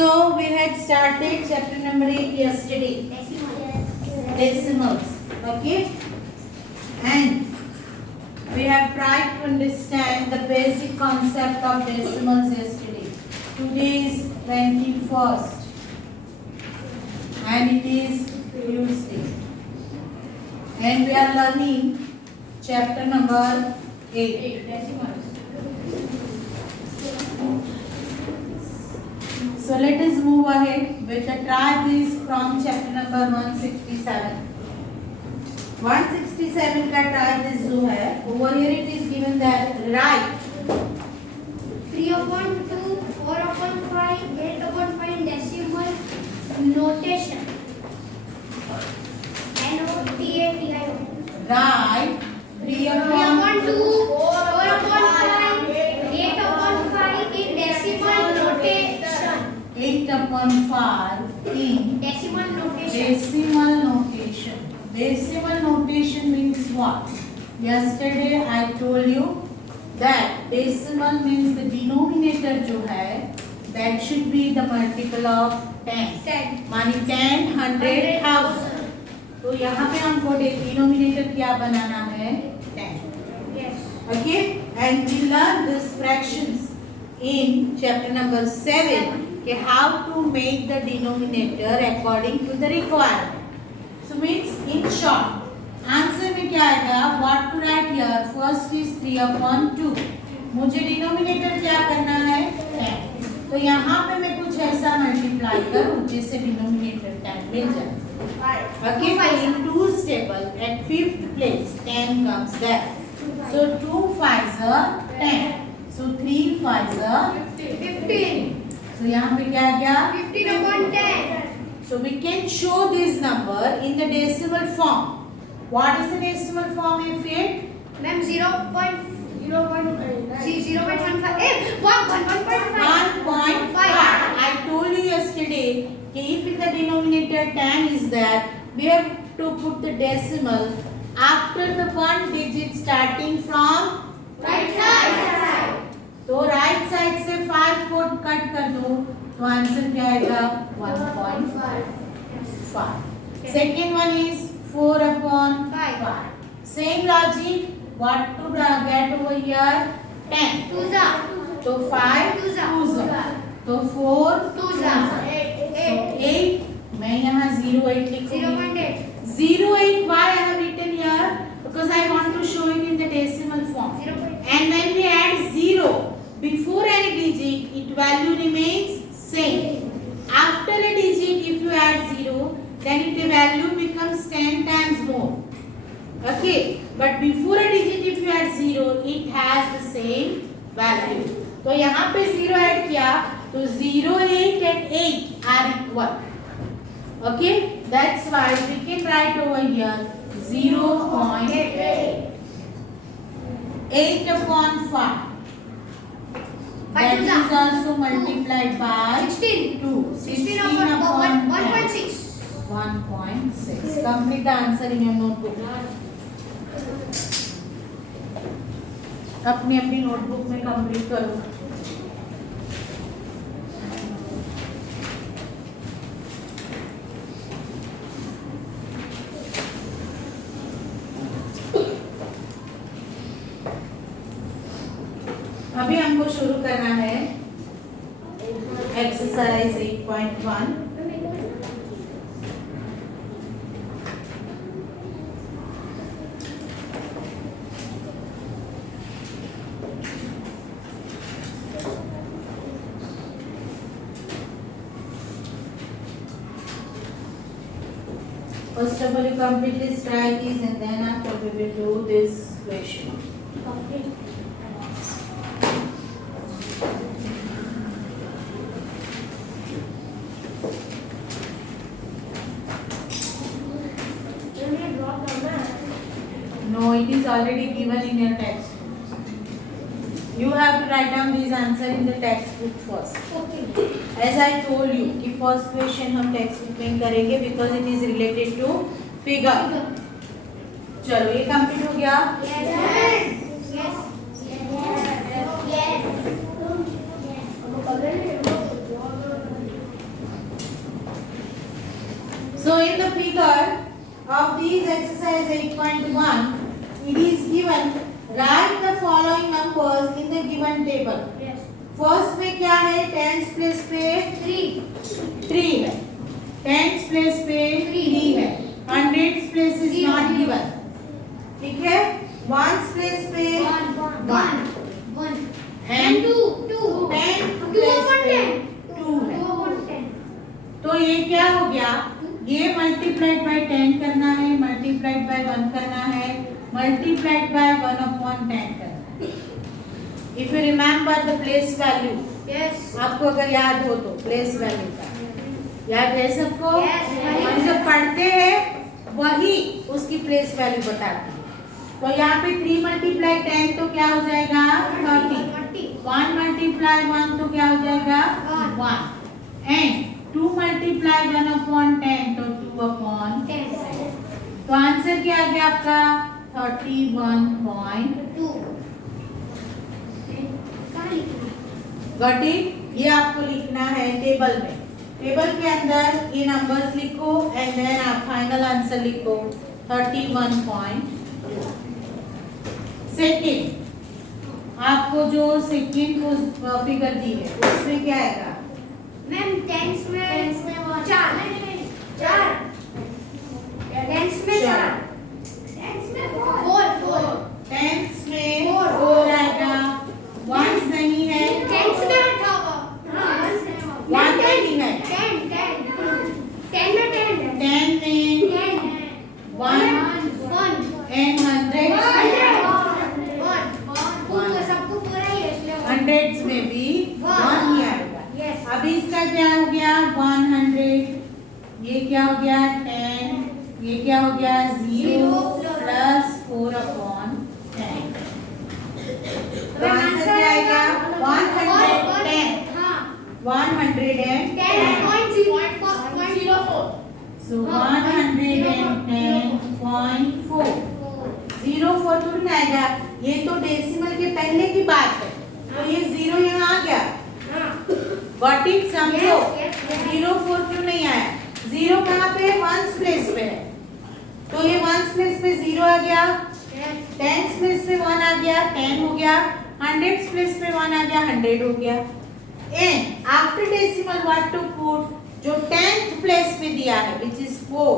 So we had started chapter number 8 yesterday. Decimals. Okay. And we have tried to understand the basic concept of decimals yesterday. Today is 21st and it is Tuesday. And we are learning chapter number 8. Decimals. So let us move ahead with the try this from chapter number 167. 167 का try this जो है, over here it is given that write 3/2, 4/5, 8/5 decimal notation. NOTATIO. write 3/2, 4/5, 8/5 in decimal notation. 8/5 in Decimal notation. decimal notation. Decimal notation means what? Yesterday I told you that decimal means the denominator जो है that should be the multiple of 10. मानी 10, 100, 1000. तो यहाँ पे हमको denominator क्या बनाना है? 10. Yes. Okay, and we learn this fractions in chapter number 7 कि how to make the denominator according to the requirement. So means in short answer में क्या आएगा? What to write here? First is 3/2. मुझे denominator क्या करना है? 10. तो यहाँ पे मैं कुछ ऐसा मल्टीप्लाई करूँ जिससे डिनोमिनेटर 10 मिल जाए. Okay, so in 2's table at 5th place 10 comes there. So 2 5s are 10. So 3 5s are 15. So यहाँ पे क्या आ गया? 15/10. So we can show this number in the decimal form. What is the decimal form if it? Ma'am, 0.15. 1.5. I told you yesterday that if in the denominator 10 is there, we have to put the decimal after the one digit starting from Right side. तो right side से 5 को cut कर दो तो answer क्या आएगा? 1.5. Second one is 4/5. Same logic. What to get over here? 10. तो 5 2s तो 4 2s 8. मैं यहाँ 08 लिखूंगी. 08 why I have written here? Because I want to show it in the decimal form. And when we add 0 before any digit, its value remains same. After a digit, if you add 0, then its value becomes 10 times more. Okay, but before a digit, if you add 0, it has the same value. तो यहाँ पे 0 add किया तो 0, 8 and 8 are equal. Okay, that's why we can write over here 0.8. 8/5. That is also multiplied by 2. 16/1.6. 1.6. Complete the answer in your notebook. अपनी अपनी notebook में complete करो. अभी हमको शुरू करना है exercise 8.1. First of all, you complete this try this and then after we will do this question. No, it is already given in your text. You have to write down this answer in the textbook first. As I told you, कि first question हम textbook में करेंगे because it is related to figure. चलो ये complete हो गया? Yes. the figure of these exercise 8.1, it is given write the following numbers in the given table. Yes. First में क्या है? टेंस प्लेस पे 3 है, टेंस प्लेस पे 3 है, hundreds place is not given, ठीक है। वंस प्लेस पे 1 एंड 2 प्लेस पे 2 है। तो ये क्या हो गया? ये मल्टीप्लाइड बाय 10 करना है, मल्टीप्लाइड बाय 1 करना है, मल्टीप्लाइड बाय 1/10 करना है। If you remember the place value, Yes. आपको अगर याद हो तो प्लेस वैल्यू का याद है सबको? Yes. हम जब पढ़ते हैं वही उसकी प्लेस वैल्यू बताती है। तो यहाँ पे 3 × 10 तो क्या हो जाएगा? 30। 1 × 1 तो क्या हो जाएगा? 1 एंड 2 × 1/10 तो 2/10। तो आंसर क्या आ गया आपका? 31.2। Got it? ये आपको लिखना है टेबल में। टेबल के अंदर ये नंबर्स लिखो एंड देन आप फाइनल आंसर लिखो 31.2। सेकेंड, आपको जो सेकेंड को फिगर दी है उसमें क्या आएगा? मैम टेंस में 4 टेंस में 4 टेंस में 4 टेंस में 4 आएगा, वंस नहीं है, टेंस में 1 वन नहीं है, 10 में 10 10 में 1 एंड 100 सबको पूरा ही है इसलिए हंड्रेड्स में भी 1 ही आएगा। Yes. अभी इसका क्या हो गया? 100, ये क्या हो गया? 10, ये क्या हो गया? 0 प्लस 4/10। तो आंसर क्या आएगा? 110। 110. 10.04 So 110.4 04 तो नहीं आएगा, ये तो डेसिमल के पहले की बात है, तो ये 0 यहाँ आ गया। Got it? समझो। 04 क्यों नहीं आया? 0 कहाँ पे? वंस प्लेस पे है, तो ये वंस प्लेस पे 0 आ गया, टेंस प्लेस पे 1 आ गया, 10 हो गया, हंड्रेड्स प्लेस पे 1 आ गया, 100 हो गया। And after decimal what to put? जो 10th प्लेस पे दिया है विच इज 4,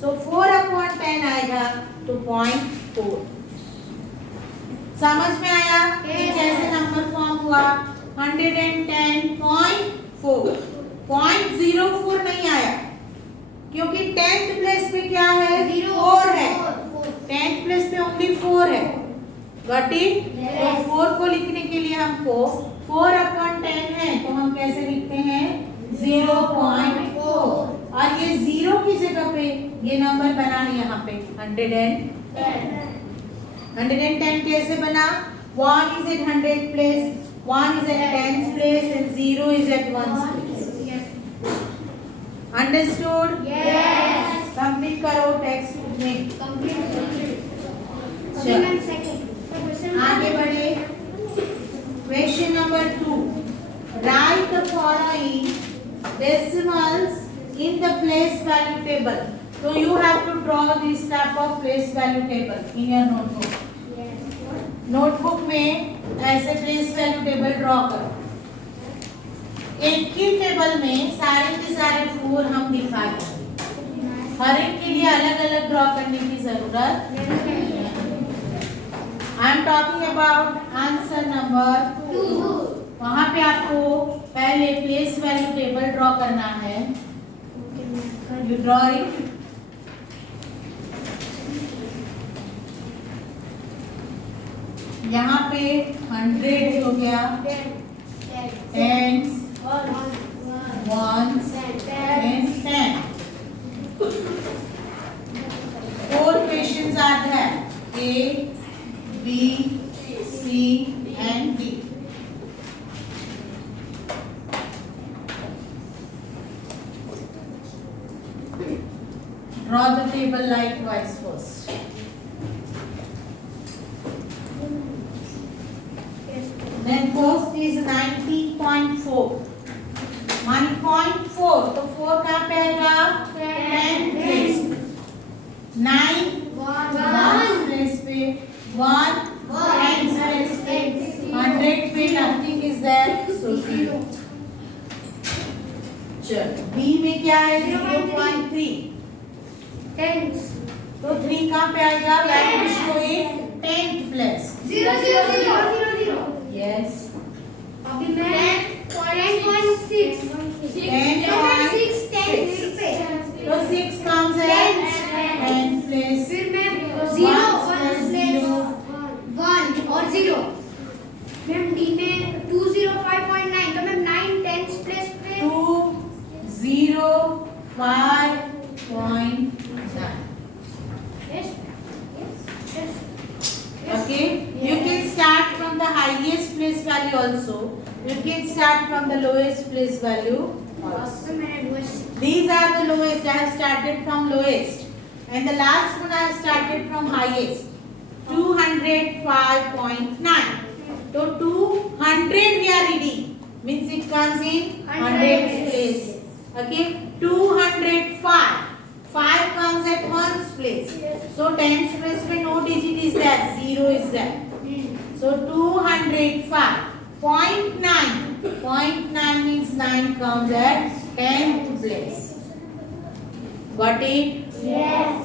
सो 4/10 आएगा तो 0.4। समझ में आया कि कैसे नंबर फॉर्म हुआ? 110.4 0.04 नहीं आया क्योंकि 10th प्लेस पे क्या है? 4 है, 10th प्लेस पे ओनली 4 है। Got it? तो 4 को लिखने के लिए हमको 4/10 है तो हम कैसे लिखते हैं? 0.4, और ये 0 की जगह पे ये नंबर बना है यहाँ पे 110 कैसे बना? 1 is at 100 place, 1 is at 10th place and 0 is at 1's place. Understood? Yes. Complete करो टेक्स्ट बुक में। चलो आगे बढ़े। Question number 2, right the following decimals in the place value table. So you have to draw this type of place value table in your notebook. Notebook में ऐसे place value table draw करो। एक ही table में सारे के सारे 4 हम दिखा देंगे, हर एक के लिए अलग अलग ड्रॉ करने की जरूरत नहीं है। I am talking about answer number 2। वहां पे आपको पहले प्लेस वैल्यू टेबल ड्रॉ करना है। You draw it. यहाँ पे 100 हो गया, tens, ones and 10। 4 questions are there, A, B, C and D. Draw the table likewise first. Then first is 19.4. 1.4 तो 4 कहाँ पे आएगा? 10 place 0. चलो बी में क्या है 0.3 Tens. तो 3 कहाँ पे आएगा value show it 10th place 0 0 0 0 0. Yes अभी मैं 10.6 तो 6 comes at 10th place फिर मैं 0 0 1 और 0 मैम डी में 205.9 तो मैम 9 10th प्लेस पे 205.9 yes yes okay you can start from the highest place value also you can start from the lowest place value also. These are the lowest. I have started from lowest and the last one I have started from highest 205.9 so 200 we are reading means it comes in 100 place okay 205 5 comes at 1's place so 10's place में no digit is there 0 is there so 205.9 means 9 comes at 10th place got it Yes.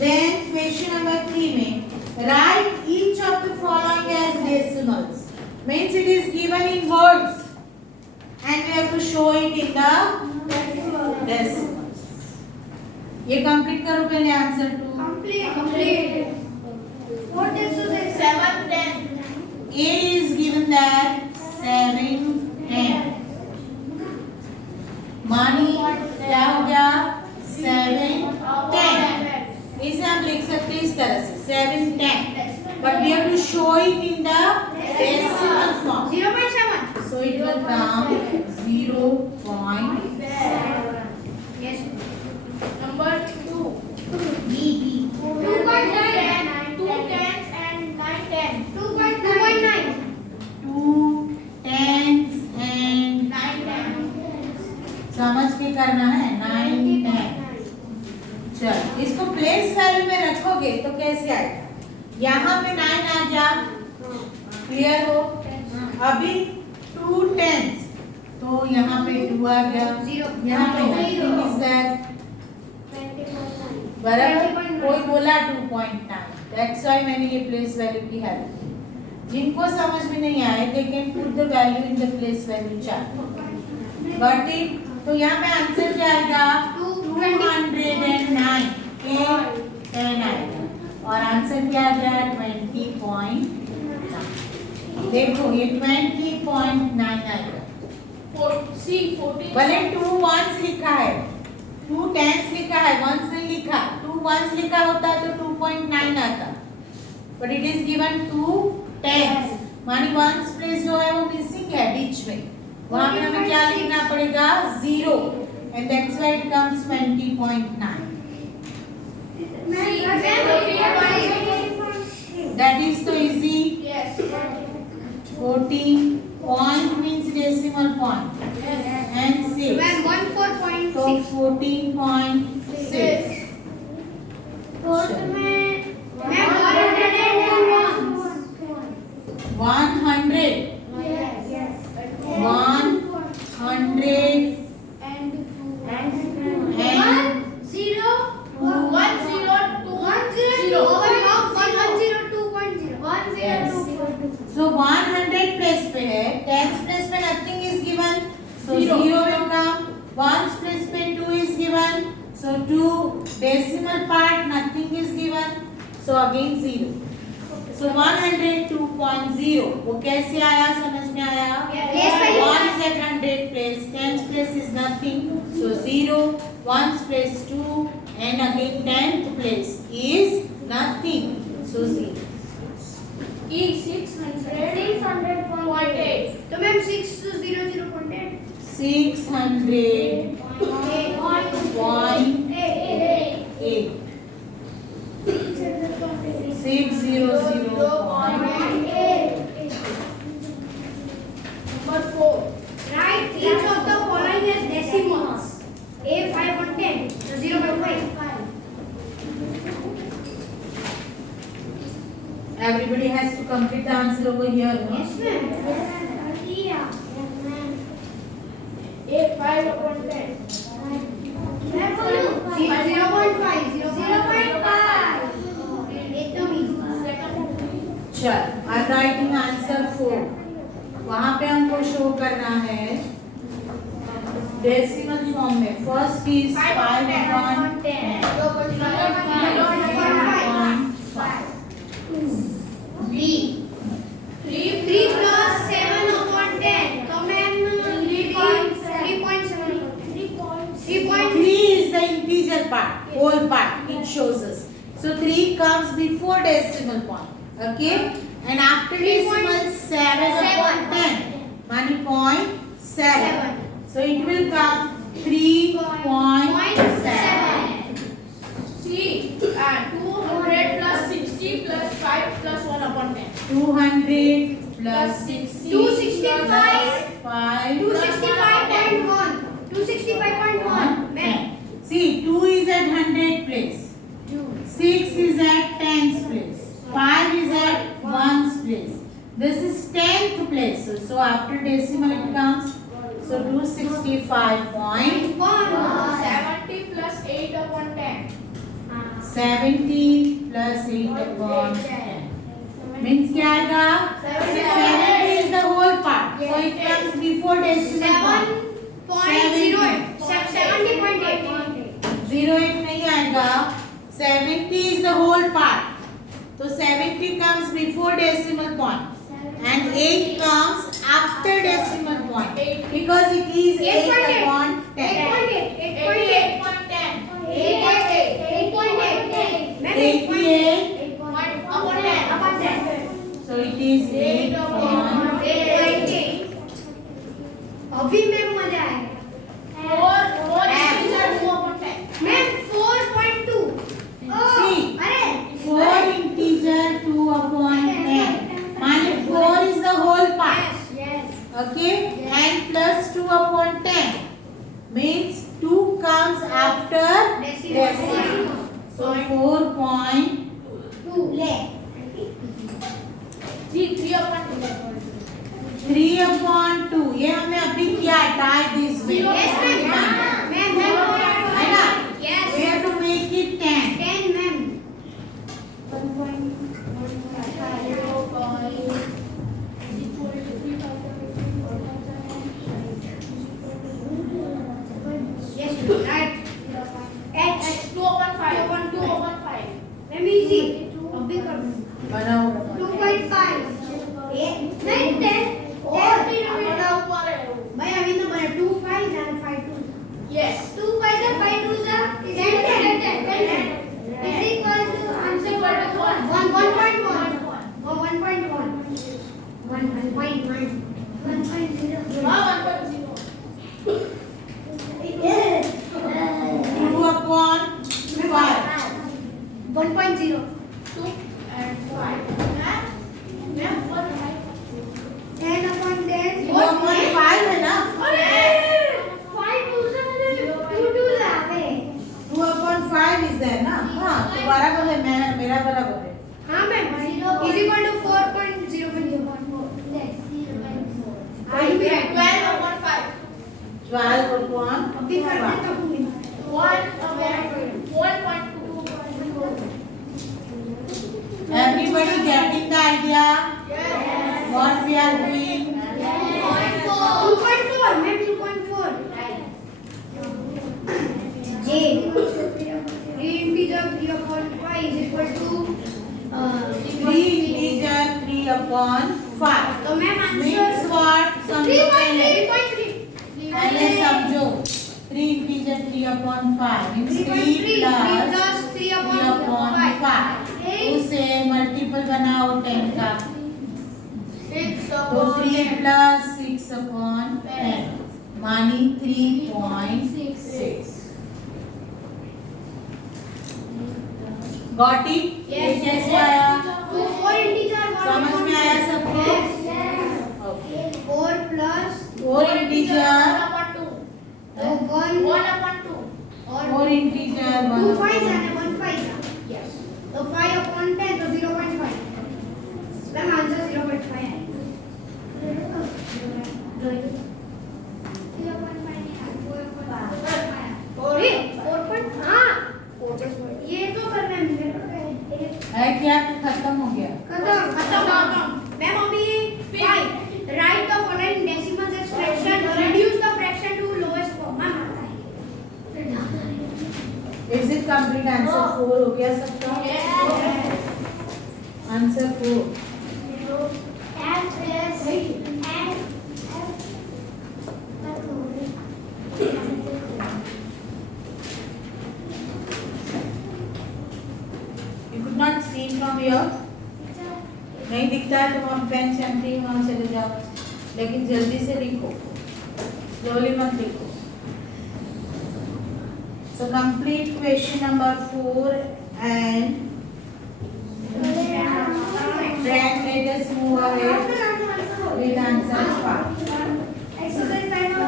then question number 3 में write each of the following as decimals means it is given in words and we have to show it in the decimals ये complete करो पहले answer to Complete. What is this? 7 10. A is given that 7 10 मानी क्या हो गया 7 10 इसे हम लिख सकते हैं इस तरह से 7 10 but we have to show it in the decimal form 0.7. so it will come 0.7 Yes. number 2 B 2.9. 2 10 and 9 10. 2.9. 2 10s and 9 10. समझ के करना है 9 10 चल इसको प्लेस वैल्यू में रखोगे तो कैसे आएगा यहाँ पे 9 आ गया क्लियर हो अभी 2 10s तो यहाँ पे 2 आ गया यहाँ पे nothing is there बराबर कोई बोला 2.9 that's why मैंने ये प्लेस वैल्यू की हेल्प की जिनको समझ में नहीं आए they can put the value in the place value chart got it तो यहाँ पे आंसर क्या आएगा 209 के 10 आएगा और आंसर क्या आ गया 20.9 देखो ये 20.9 आएगा भले 2 1s लिखा है 2 10s लिखा है 1s नहीं लिखा 2 1s लिखा होता तो 2.9 आता but it is given 2 10s मानी 1s प्लेस जो है वो मिसिंग है बीच में वहां पे हमें क्या लिखना पड़ेगा 0 and that's why it comes 20.9 that is so easy Yes. 14 point means decimal point and 6 Ma'am, so 14.6. 14.6 Fourth में ma'am 101. 100 Yes. 100 And 0 yes so 100 place पे है 10s place पे nothing is given so 0 will come 1s place पे 2 is given so 2 decimal part nothing is given so again 0 so 102.0 वो कैसे आया समझ में आया Yes, ma'am. 1 is at 100 place 10th place is nothing so 0 1's place 2 and again 10th place is nothing so 0 600.8. तो ma'am 600.8. 600.8 Number 4. Write each of the following as decimals. A 5 on 10. So 0.5. Everybody has to complete the answer over here. No? Yes, ma'am. Yeah. 5 upon 10. 0.5. 0.5. चल, I'm writing answer 4. वहाँ पे हमको show करना है decimal form में. First is 5/10. B. 3 plus 7 upon 10. So ma'am, 3.7. 3 is the integer part, whole part. It shows us. So 3 comes before decimal point. Okay, and after decimal 7/10. Money 0.7. So it will come 3.7. See, 200 plus 60 plus 5 plus 1 upon 10. 200 plus 60 265. 5 265.1. 265.1. Ma'am. See, 2 is at 100 place. 6 is at 10th place. 5 is at 1's place. This is 10th place. So after decimal it comes. So 265.1. 70 plus 8 upon 10. 70 plus 8 upon 10. Means क्या आएगा? 70 is the whole part. So it comes before decimal point. 7.08. 70.8. 08 नहीं आएगा. 70 is the whole part. So 70 comes before decimal point. And 8 comes after decimal point. Because it is 8 upon 10. 8.8. 8.10. 88. Upon 10. So it is 8 upon 8. अभी ma'am मजा आएगा. 4 integer 2 upon 10. Ma'am 4.2. See. अरे 4 integer 2 upon 10. Mani 4 is the whole part. Yes. Okay. And plus 2 upon 10. Means 2 comes after decimal. So 4.2. ले. 3 upon 2. 3 upon 2. ये हमने अभी किया है. Tie this way. Yes, ma'am. Ma'am. है ना? Yes. We have to make it 10. 10, ma'am. 1.5. Yes, right. H. 2 upon 5. 2 upon 5. Ma'am, easy. अभी कर दो. बनाओ. 2.5. 8, 9, 10. और भाई अभी तो बना 2 5 and 5 2. Yes. 2 5 and 5 2 is 10 is equal to answer equal to 1 1.1 or 1.1 1.9 1.0. 2 upon 5. 1.0. 2 and 5. 10 upon 10. 2 upon 5 है ना? 5 2 2 लावे. 2 upon 5 is there ना? हाँ. तुम्हारा कब है? मेरा बराबर है. हाँ ma'am is equal to 4.0.0. Are you right? 12 upon 5. 12 upon अभी करते 5. तो होंगे. 1 upon 1.2. Everybody getting the idea? Yes. What we are doing? 2.4 ma'am 2.4. J. 3 integer 3 upon 5 is equal to 3 integer 3 upon 5. तो मैम Means आंसर what? समझो पहले. 3.3. पहले समझो. 3 integer 3 upon 5 means 3 3 plus 3 3 upon upon 5. उसे मल्टीपल बनाओ 10 का. 6 तो upon 3 plus 6 upon 10. मानी 3.6. Got it? ये कैसे आया? 4 integer 1 समझ में आया सबको? Yes. Okay. 4 plus 4 integer 1 upon 2. तो 1 1 upon 2. और 4 integer 2 1 5 upon and 1 5. Yes. तो 5 upon 10 तो 0.5. Answer 4. You could not see from here. नहीं दिखता है तो हम पेन चैंपिंग वहाँ चले जाओ, लेकिन जल्दी से लिखो, स्लोली मत लिखो. So complete question number 4 and then let us move ahead with answer 5. Exercise time of 1.6.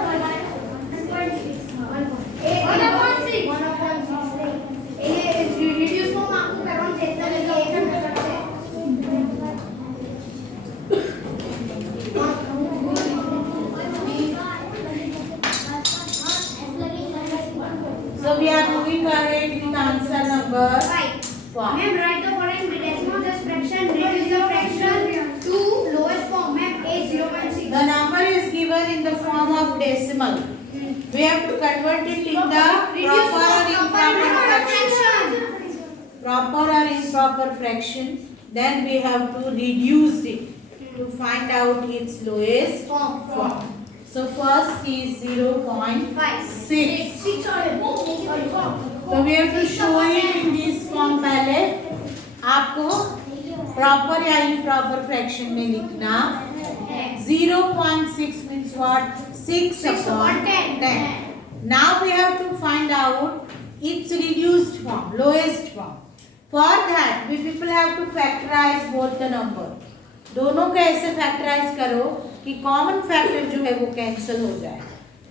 So we are moving ahead with answer number 5. Ma'am, write the following decimal fraction, reduce the fraction to lowest form. Ma'am, 0.6. The number is given in the form of decimal. We have to convert it in the proper or improper fraction. Proper or improper fraction. Then we have to reduce it to find out its lowest form. So first is 0.6. So we have to show it in this form पहले. आपको proper या improper fraction में लिखना. 0.6 means what? 6 upon 10. Now we have to find out its reduced form, lowest form. For that we people have to factorize both the number. दोनों को ऐसे factorize करो कि common factor जो है वो cancel हो जाए.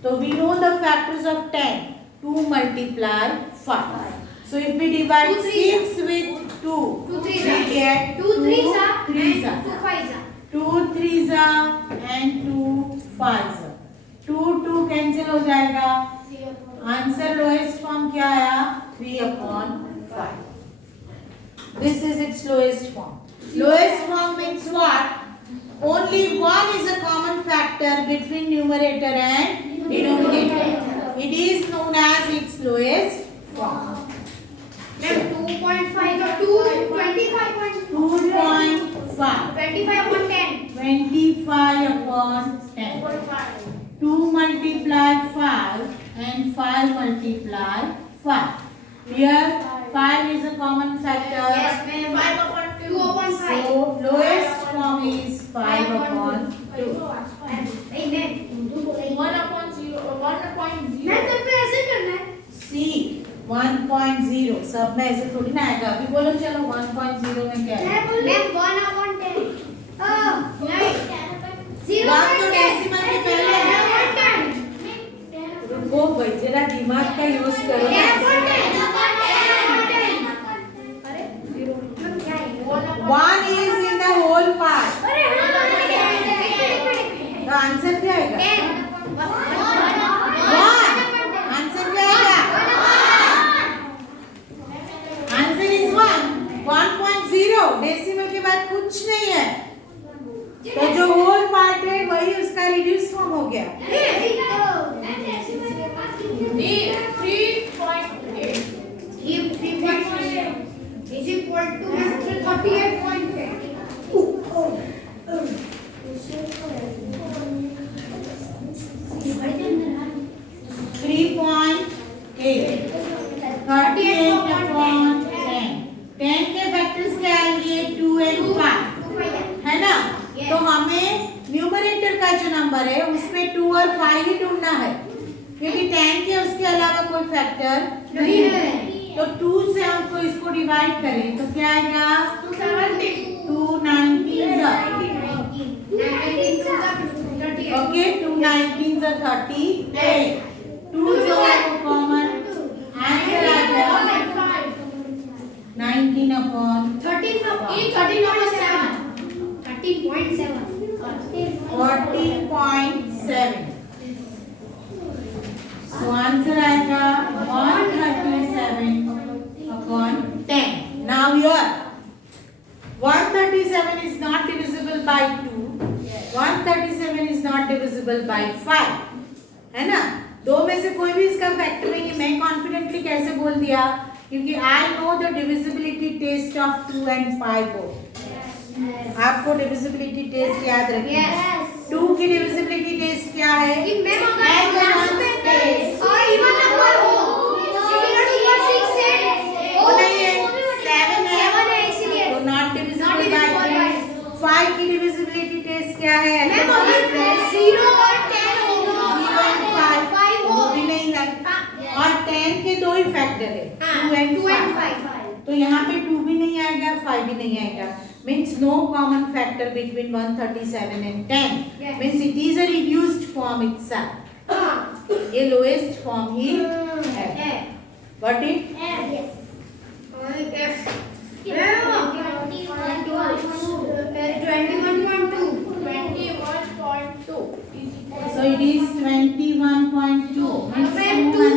तो we know the factors of 10. 2 multiply 5. So if we divide 6 with 2, we get 2 3s and 2 5s. 2 3s and 2 5s. 2 cancel हो जाएगा. Answer lowest form क्या आया? 3 upon 5. This is its lowest form. Lowest form means what? Only one is a common factor between numerator and denominator. It is known as its lowest form. Ma'am, 2.5 or 25.5. 2.5. 25 upon 10. 25 upon 10. 2 multiply 5 and 5 multiply 5. Here 5 is a common factor. Yes, ma'am. 5 upon 2 upon 5. So lowest form is 5 upon 2. Amen. 1 upon 0, 1.0. Ma'am सब पे ऐसे करना है. C 1.0 सब में ऐसे थोड़ी ना आएगा. अभी बोलो चलो 1.0 में क्या है? Ma'am 1 upon 10. नहीं. 0 1 तो डेसिमल के पहले है. रुको भाई जरा दिमाग का यूज करो ना. 1 is in the whole part. तो आंसर क्या आएगा? 1. आंसर क्या आएगा? Answer is 1. 1.0 डेसिमल के बाद कुछ नहीं है. तो जो होल पार्ट है वही उसका रिड्यूस फॉर्म हो गया. 3.8 is equal to 38.8. 3.8 38 upon 10. 10 के फैक्टर्स क्या आएंगे? 2 and 5 है ना. तो हमें न्यूमरेटर का जो नंबर है उसमें 2 और 5 ही ढूंढना है, क्योंकि 10 के उसके अलावा कोई फैक्टर नहीं है. तो 2 से हमको इसको डिवाइड करें तो क्या आएगा? 2 19 ओके. 2 19 38. 2 जो है वो कॉमन आंसर आएगा 19 अपॉन 14.7. So answer आएगा 137 upon 10. Now here 137 is not divisible by 2. 137 is not divisible by 5. है ना. दो में से कोई भी इसका फैक्टर नहीं है. मैं कॉन्फिडेंटली कैसे बोल दिया? क्योंकि I know the divisibility test of 2 and 5 both. आपको डिविजिबिलिटी टेस्ट याद रखना है। Yes. 2 की डिविजिबिलिटी टेस्ट क्या है? कि मैम अगर Add the लास्ट ones में place. और इवन नंबर हो 6 है वो नहीं है, 7 है, 7 है इसलिए तो not Not divisible divisible by by 5 की डिविजिबिलिटी टेस्ट क्या है? Add the मैम ones अगर place. 0 और 10 हो 0 and 5 5 वो हो भी नहीं है, और 10 के दो ही फैक्टर है, 2 and 2 and 5, 5 तो यहाँ पे 2 भी नहीं आएगा, 5 भी नहीं आएगा, means no common factor between 137 and 10, Yes. means it is a reduced form itself, ये lowest form ही है, got it? Yes. So it is 21.2, means 200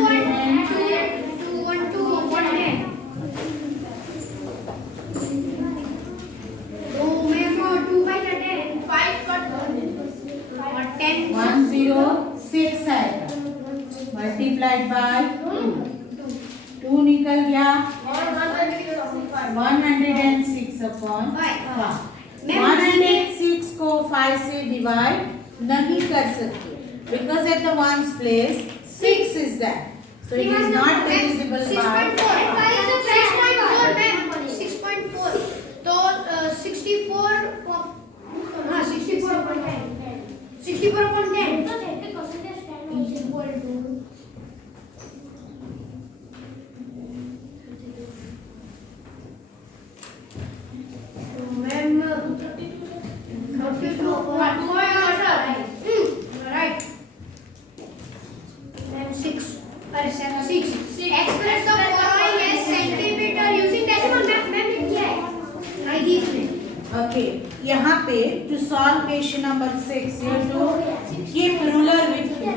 106 आएगा, multiplied by 2 निकल गया 106 upon 5. 106 को 5 से डिवाइड नहीं कर सकते, because at the ones place 6 is there, so it is not divisible by 6.4 तो 64 Express the following as centimeter using decimal method. okay. यहाँ पे to solve question number 6 you have to keep ruler with you.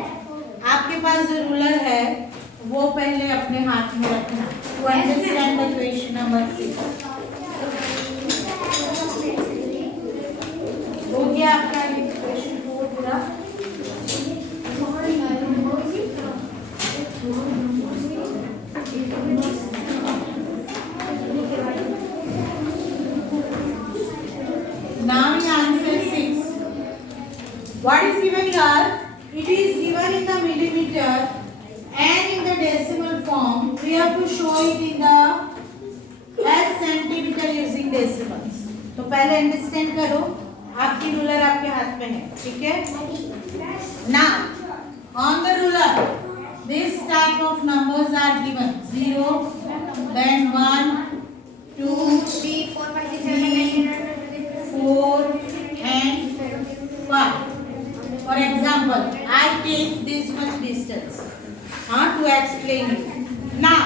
आपके पास जो ruler है वो पहले अपने हाथ में रखना to understand the question number 6. हो गया आपका क्वेश्चन पूरा? Now we answer 6. What is given here? It is given in the millimeter and in the decimal form. We have to show it in the as centimeter using decimals. तो पहले understand करो, आपकी ruler आपके हाथ में है, ठीक है? Now on the ruler, this type of numbers are given 0, then 1, 2, 3, 4, 5, 6, 7, 8, 4 and 5. For example, I take this much distance to explain it. Now,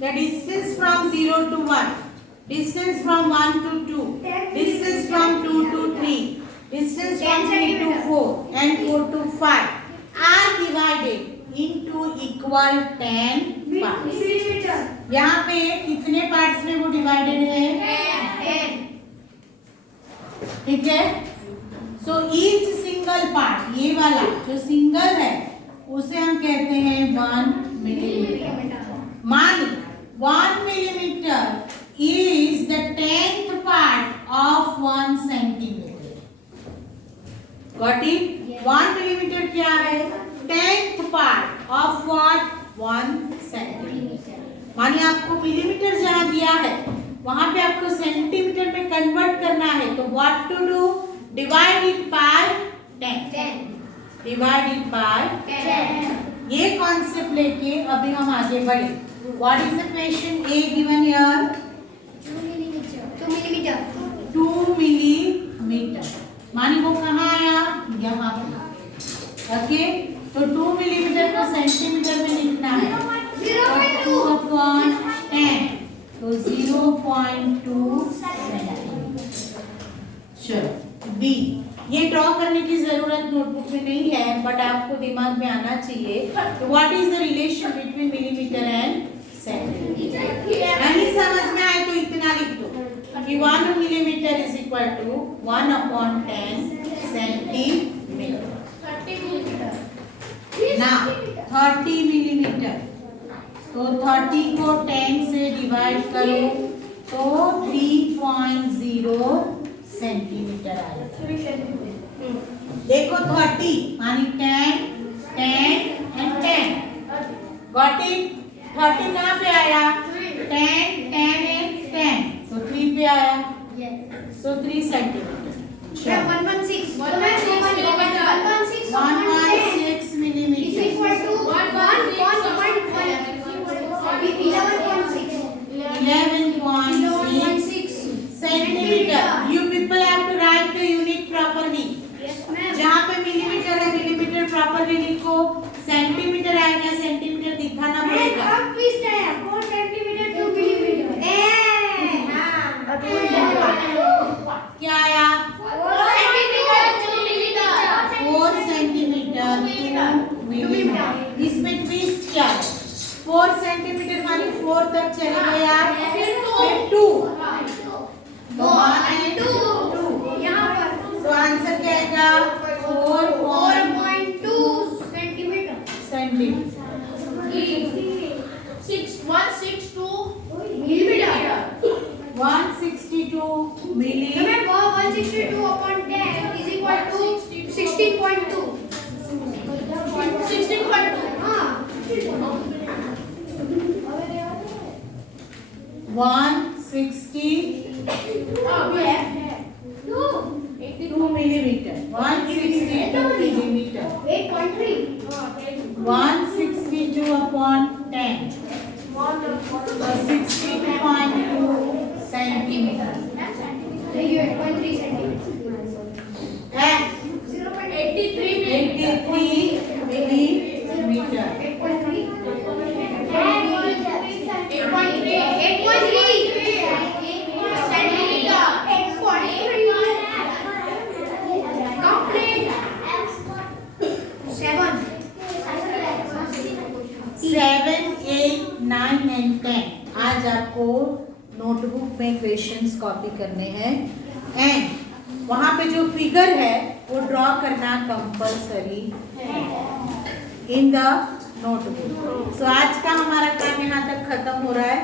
the distance from 0 to 1, distance from 1 to 2, distance from 2 to 3, distance from 3 to 4 and 4 to 5 are divided into equal 10 parts. यहाँ पे कितने parts में वो divided है? ठीक है? So each single part, ये वाला जो सिंगल है उसे हम कहते हैं 1 मिलीमीटर. मानी 1 millimeter is the 10th part of 1 centimeter. Got it? 1 millimeter क्या है? 10th part of what? 1 centimeter. मानिए आपको मिलीमीटर जहाँ दिया है वहाँ पे आपको सेंटीमीटर में कन्वर्ट करना है, तो what to do? Divide it by 10. Divide it by 10. ये कॉन्सेप्ट लेके अभी हम आगे बढ़े. What is the question A given here? 2 millimeter. मानी वो कहाँ आया? यहाँ पे. ओके, तो 2 मिलीमीटर को सेंटीमीटर में लिखना है. 2 upon 10, तो 0.2 सेंटीमीटर. चलो B, ये ड्रॉ करने की जरूरत नोटबुक में नहीं है, बट आपको दिमाग में आना चाहिए. तो what is the relation between millimetre and centimetre? नहीं समझ में आए तो इतना लिख दो कि 1 millimetre is equal to 1 upon 10 centimetre. ना 30 मिलीमीटर, तो 30 को 10 से डिवाइड करो तो 3.0 सेंटीमीटर आएगा। देखो 30 मानी 10 10 and 10 got it। 30 कहाँ पे आया? 10 10 and 10 तो 3 पे आया। So 3 centimetre. 116 116 millimetre. 11.6 centimeter। You people have to write the unit properly। जहाँ पे मिलीमीटर है मिलीमीटर प्रॉपरली लिखो, सेंटीमीटर आएगा सेंटीमीटर दिखाना पड़ेगा। क्या आया? 4 सेंटीमीटर 2 मिलीमीटर। इसमें ट्विस्ट क्या है? 4 सेंटीमीटर मानी 4 तक चले गया, फिर 2 तो आंसर क्या आएगा? 4.2 centimetre. 162 millimeter। 162 millimetre. 162 upon 10 is equal to 16.2. 16.2। हाँ। 162 millimetre. 162 millimetre. 8.3. 162 upon 10 16.2 centimetre. 8.3 centimeters. 83 millimetre. 8.3. 7, 8, 9 and 10 आज आपको नोटबुक में क्वेश्चंस कॉपी करने हैं एंड वहाँ पे जो फिगर है वो ड्रॉ करना कंपलसरी इन द नोटबुक। सो आज का हमारा काम यहाँ तक खत्म हो रहा है।